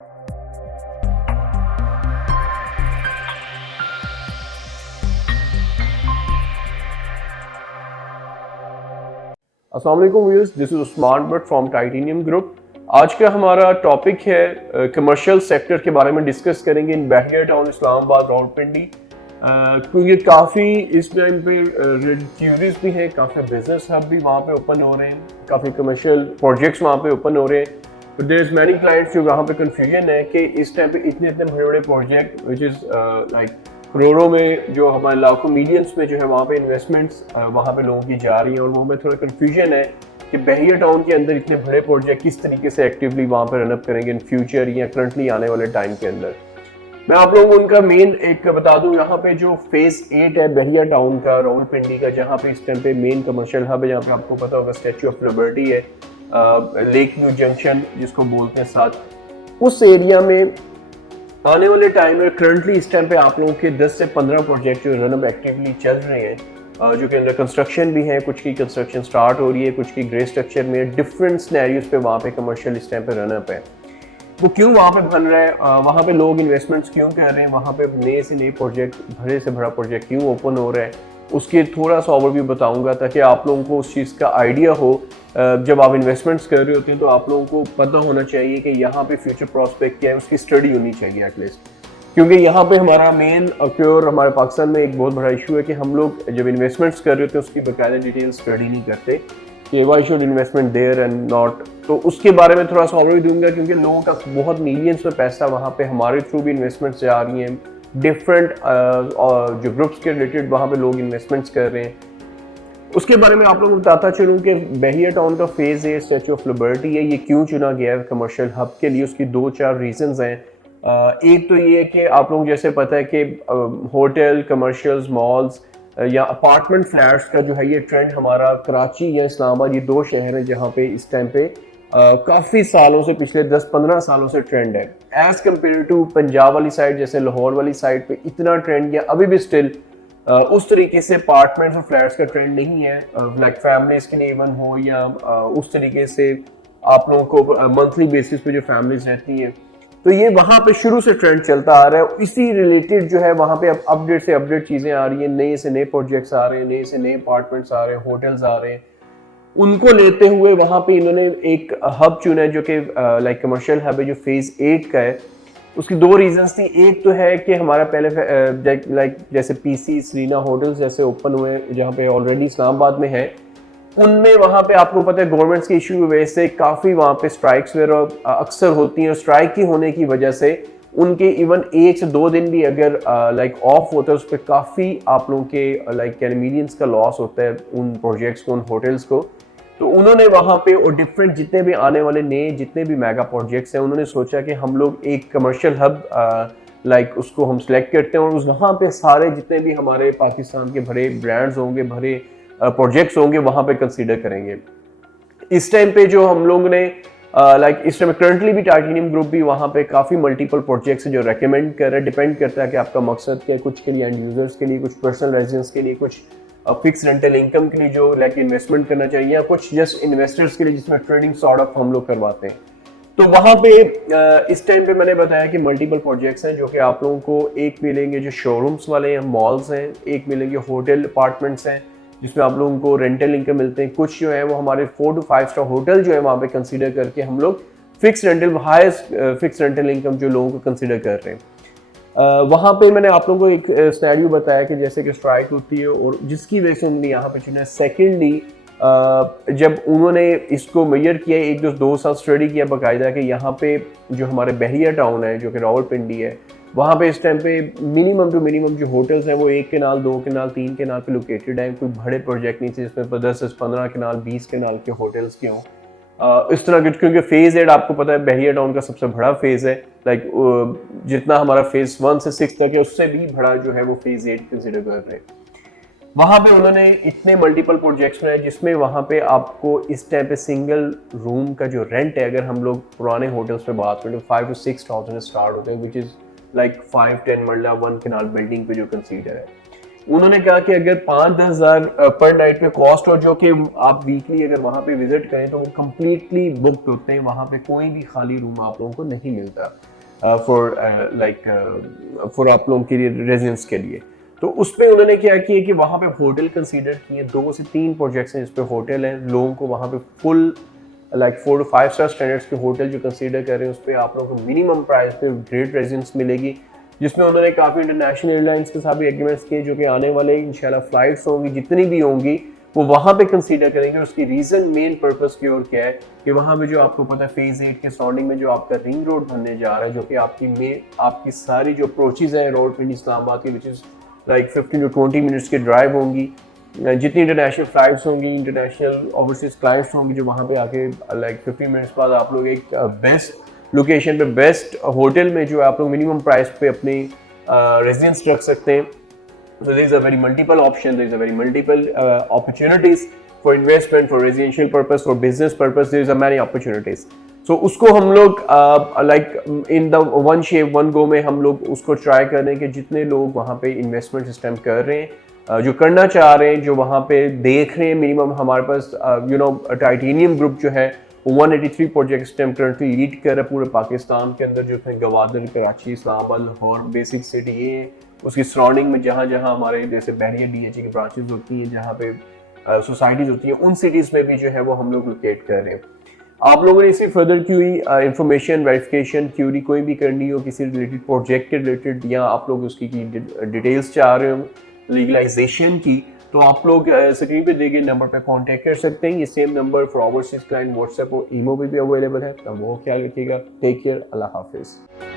अस्सलाम वालेकुम viewers, this is Usman but from titanium group. आज का हमारा टॉपिक है कमर्शियल सेक्टर के बारे में डिस्कस करेंगे इन बहरिया टाउन इस्लामाबाद रावलपिंडी, क्योंकि काफ़ी इस टाइम पे क्यूरीज भी हैं, काफ़ी बिजनेस हब भी वहाँ पे ओपन हो रहे हैं, काफ़ी कमर्शियल प्रोजेक्ट्स वहाँ पे ओपन हो रहे हैं। तो देयर इज मैनी क्लाइंट्स जो वहाँ पे कंफ्यूजन है कि इस टाइम पे इतने इतने बड़े बड़े प्रोजेक्ट विच इज़ लाइक करोड़ों में, जो हमारे लाखों मिलियंस में जो है वहाँ पे इन्वेस्टमेंट्स वहाँ पे लोगों की जा रही हैं, और वो में थोड़ा कंफ्यूजन है कि बहरिया टाउन के अंदर इतने बड़े प्रोजेक्ट किस तरीके से एक्टिवली वहाँ पे रनअप करेंगे इन फ्यूचर या करंटली आने वाले टाइम के अंदर। मैं आप लोगों को उनका मेन एक बता दूं, यहाँ पे जो फेज 8 है बहरिया टाउन का रावलपिंडी का, जहाँ पे इस टाइम पे मेन कमर्शियल हब है, जहाँ पे आपको पता होगा स्टैच्यू ऑफ लिबर्टी है, लेक व्यू जंक्शन जिसको बोलते हैं साथ, उस एरिया में आने वाले टाइम में करंटली इस टाइम पे आप लोगों के 10 से 15 प्रोजेक्ट जो रनअप एक्टिवली चल रहे हैं, जो कि अंडर कंस्ट्रक्शन भी है, कुछ की कंस्ट्रक्शन स्टार्ट हो रही है, कुछ की ग्रे स्ट्रक्चर में, डिफरेंट सिनेरियोज पे वहाँ पे कमर्शियल इस टाइम पे रनअप है। वो क्यों वहाँ पे बन रहा है, वहाँ पे लोग इन्वेस्टमेंट्स क्यों कर रहे हैं, वहाँ पे नए से नए प्रोजेक्ट, बड़े से बड़ा प्रोजेक्ट क्यों ओपन हो रहा है, उसके थोड़ा सा ओवरव्यू बताऊंगा ताकि आप लोगों को उस चीज़ का आइडिया हो। जब आप इन्वेस्टमेंट्स कर रहे होते हैं तो आप लोगों को पता होना चाहिए कि यहाँ पे फ्यूचर प्रोस्पेक्ट क्या है, उसकी स्टडी होनी चाहिए एटलीस्ट, क्योंकि यहाँ पे हमारा मेन प्योर हमारे पाकिस्तान में एक बहुत बड़ा इशू है कि हम लोग जब इन्वेस्टमेंट्स कर रहे होते हैं उसकी बाकायदा डिटेल स्टडी नहीं करते कि why should investment there and not. तो उसके बारे में थोड़ा सा ओवरव्यू दूंगा, क्योंकि लोगों का बहुत मिलियंस में पैसा वहाँ पे हमारे थ्रू भी इन्वेस्टमेंट्स जा रही हैं, डिफरेंट जो ग्रुप्स के रिलेटेड वहाँ पे लोग इन्वेस्टमेंट्स कर रहे हैं। उसके बारे में आप लोगों को बताता चलूँ कि बहरिया टाउन का फेज है स्टैच्यू ऑफ लिबर्टी है, ये क्यों चुना गया है कमर्शियल हब के लिए, उसकी 2-4 रीजंस हैं। एक तो ये है कि आप लोग जैसे पता है कि होटल, कमर्शियल्स, मॉल्स या अपार्टमेंट फ्लैट्स का जो है ये ट्रेंड हमारा कराची या इस्लामाबाद, ये 2 शहर हैं जहाँ पे इस टाइम पे काफ़ी सालों से, पिछले 10-15 सालों से ट्रेंड है, एज कम्पेयर टू पंजाब वाली साइड, जैसे लाहौर वाली साइड पे इतना ट्रेंड या अभी भी स्टिल उस तरीके से अपार्टमेंट्स और फ्लैट्स का ट्रेंड नहीं है, लाइक फैमिलीज के लिए इवन हो या उस तरीके से आप लोगों को मंथली बेसिस पे जो फैमिलीज रहती हैं, तो ये वहाँ पे शुरू से ट्रेंड चलता आ रहा है। इसी रिलेटेड जो है वहाँ पे अब अपडेट से अपडेट चीज़ें आ रही हैं, नए से नए प्रोजेक्ट्स आ रहे हैं, नए से नए अपार्टमेंट्स आ रहे हैं, होटल्स आ रहे हैं। उनको लेते हुए वहाँ पे इन्होंने एक हब चुना है जो कि लाइक कमर्शियल हब है, जो फेज 8 का है। उसकी 2 रीजंस थी। एक तो है कि हमारा पहले लाइक जैसे पीसी सरीना होटल्स जैसे ओपन हुए जहाँ पे ऑलरेडी इस्लामाबाद में है, उनमें वहाँ पे आपको पता है गवर्नमेंट्स के इशू की वजह से काफ़ी वहाँ पे स्ट्राइक्स वगैरह अक्सर होती हैं, और स्ट्राइक की होने की वजह से उनके इवन 1 से 2 दिन भी अगर लाइक ऑफ होता है उस पर काफ़ी आप लोगों के लाइक मिलियंस का लॉस होता है उन प्रोजेक्ट्स को, उन होटल्स को। तो उन्होंने वहाँ पे और डिफरेंट जितने भी आने वाले नए जितने भी मेगा प्रोजेक्ट्स हैं, उन्होंने सोचा कि हम लोग एक कमर्शियल हब लाइक उसको हम सिलेक्ट करते हैं, और उस वहाँ पे सारे जितने भी हमारे पाकिस्तान के बड़े ब्रांड्स होंगे, बड़े प्रोजेक्ट्स होंगे, वहाँ पे कंसीडर करेंगे। इस टाइम पे जो हम लोग ने लाइक इस टाइम करंटली भी टाइटेनियम ग्रुप भी वहाँ पे काफ़ी मल्टीपल प्रोजेक्ट्स जो रेकमेंड कर रहे हैं, डिपेंड करता है कि आपका मकसद क्या है, कुछ के लिए एंड यूजर्स के लिए, कुछ पर्सनल रेजिडेंस के लिए, कुछ फिक्स रेंटल इनकम के लिए जो लाइक इन्वेस्टमेंट करना चाहिए, या कुछ जस्ट इन्वेस्टर्स के लिए जिसमें ट्रेडिंग सॉर्ट ऑफ हम लोग करवाते हैं। तो वहाँ पे इस टाइम पे मैंने बताया कि मल्टीपल प्रोजेक्ट्स हैं जो कि आप लोगों को एक मिलेंगे जो शोरूम्स वाले हैं, मॉल्स हैं, एक मिलेंगे होटल अपार्टमेंट्स हैं जिसमें आप लोगों को रेंटल इनकम मिलते हैं, कुछ जो है वो हमारे 4 to 5 स्टार होटल जो है वहाँ पे कंसीडर करके हम लोग fix rental, highest fix rental income जो लोगों को कंसीडर कर रहे हैं। वहाँ पे मैंने आप लोगों को एक सिनेरियो बताया कि जैसे कि स्ट्राइक होती है और जिसकी वजह से उन्होंने यहाँ पे चुना है। सेकेंडली जब उन्होंने इसको मेजर किया, 1-2 साल स्टडी किया बाकायदा कि यहाँ पे जो हमारे बहरिया टाउन है जो कि रावलपिंडी है, वहाँ पे इस टाइम पे मिनिमम टू मिनिमम जो होटल्स हैं वो 1 केनाल, 2 केनाल, 3 केनाल पे लोकेटेड हैं। कोई बड़े प्रोजेक्ट नहीं थे जिसमें 10 से 15 केनाल, 20 केनाल के होटल्स के हों। इस तरह के, क्योंकि फेज 8 आपको पता है बहरिया टाउन का सबसे बड़ा फेज है, लाइक जितना हमारा फेज 1 से 6 तक है उससे भी बड़ा जो है वो फेज 8 कंसिडर कर रहे हैं। वहाँ पे उन्होंने इतने मल्टीपल प्रोजेक्ट्स बनाए जिसमें वहाँ पे आपको इस टाइम पे सिंगल रूम का जो रेंट है, अगर हम लोग पुराने होटल्स पे बात करें तो 5 to 6,000 स्टार्ट होते हैं, विच इज़ लाइक 5-10 मरला 1 केनाल बिल्डिंग पे जो कंसीडर है। उन्होंने कहा कि अगर 5-10 हज़ार पर नाइट पे कॉस्ट हो, जो कि आप वीकली अगर वहाँ पे विजिट करें तो वो कम्प्लीटली बुक्ड होते हैं, वहाँ पे कोई भी खाली रूम आप लोगों को नहीं मिलता। फॉर आप लोगों के लिए रेजिडेंस के लिए। तो उस पर उन्होंने क्या किया कि वहाँ पे होटल कंसीडर किए, 2 से 3 प्रोजेक्ट्स हैं जिस पे होटल हैं, लोगों को वहाँ पे फुल 4 to 5 स्टार स्टैंडर्ड्स के होटल जो कंसीडर कर रहे हैं उस पर आप लोगों को मिनिमम प्राइस पे ग्रेट रेजिडेंस मिलेगी, जिसमें उन्होंने काफ़ी इंटरनेशनल एयरलाइंस के साथ भी एग्रीमेंट्स किए जो कि आने वाले इंशाल्लाह फ्लाइट्स होंगी जितनी भी होंगी वो वहाँ पे कंसीडर करेंगे। उसकी रीज़न मेन पर्पस की ओर क्या है कि वहाँ पे जो आपको पता है फेज 8 के सराउंडिंग में जो आपका रिंग रोड बनने जा रहा है, जो कि आपकी सारी जो अप्रोचेज हैं रावलपिंडी इस्लामाबाद की, विच इज़ 15 to 20 मिनट्स की ड्राइव होंगी। जितनी इंटरनेशनल फ्लाइट्स होंगी, इंटरनेशनल ओवरसीज क्लाइंट्स होंगी जो वहाँ पे आके 15 मिनट्स बाद आप लोग एक बेस्ट लोकेशन पे बेस्ट होटल में जो आप लोग मिनिमम प्राइस पे अपनी रेजिडेंस रख सकते हैं। So there is a very multiple option, there is a very multiple opportunities for investment, for residential purpose, for business purpose, there is a many opportunities. So उसको हम लोग in the one shape one go में हम लोग उसको try कर रहे हैं कि जितने लोग वहाँ पे इन्वेस्टमेंट सिस्टम कर रहे हैं, जो करना चाह रहे हैं, जो वहाँ पे देख रहे हैं, मिनिमम हमारे पास टाइटेनियम ग्रुप जो है 183 प्रोजेक्ट सिस्टम करंटली लीड कर रहा है पूरे पाकिस्तान के अंदर, जो है गवादर, कराची, इस्लामाबाद, लाहौर बेसिक सिटी ये है। उसकी सराउंडिंग में जहाँ जहाँ हमारे जैसे बहरिया DHE की ब्रांचेज होती हैं, जहाँ पे सोसाइटीज होती हैं, उन सिटीज़ में भी जो है वो हम लोग लोकेट कर रहे हैं। आप लोगों ने इसी further query information verification query कोई भी करनी हो किसी रिलेटेड प्रोजेक्ट के रिलेटेड, या आप लोग उसकी डिटेल्स चाह रहे हो लीगलाइजेशन की, तो आप लोग स्क्रीन पे दिए गए नंबर पे कांटेक्ट कर सकते हैं। ये same number for overseas client WhatsApp और ईमो पे भी अवेलेबल है। तो वो ख्याल रखिएगा। टेक केयर, अल्लाह हाफिज़।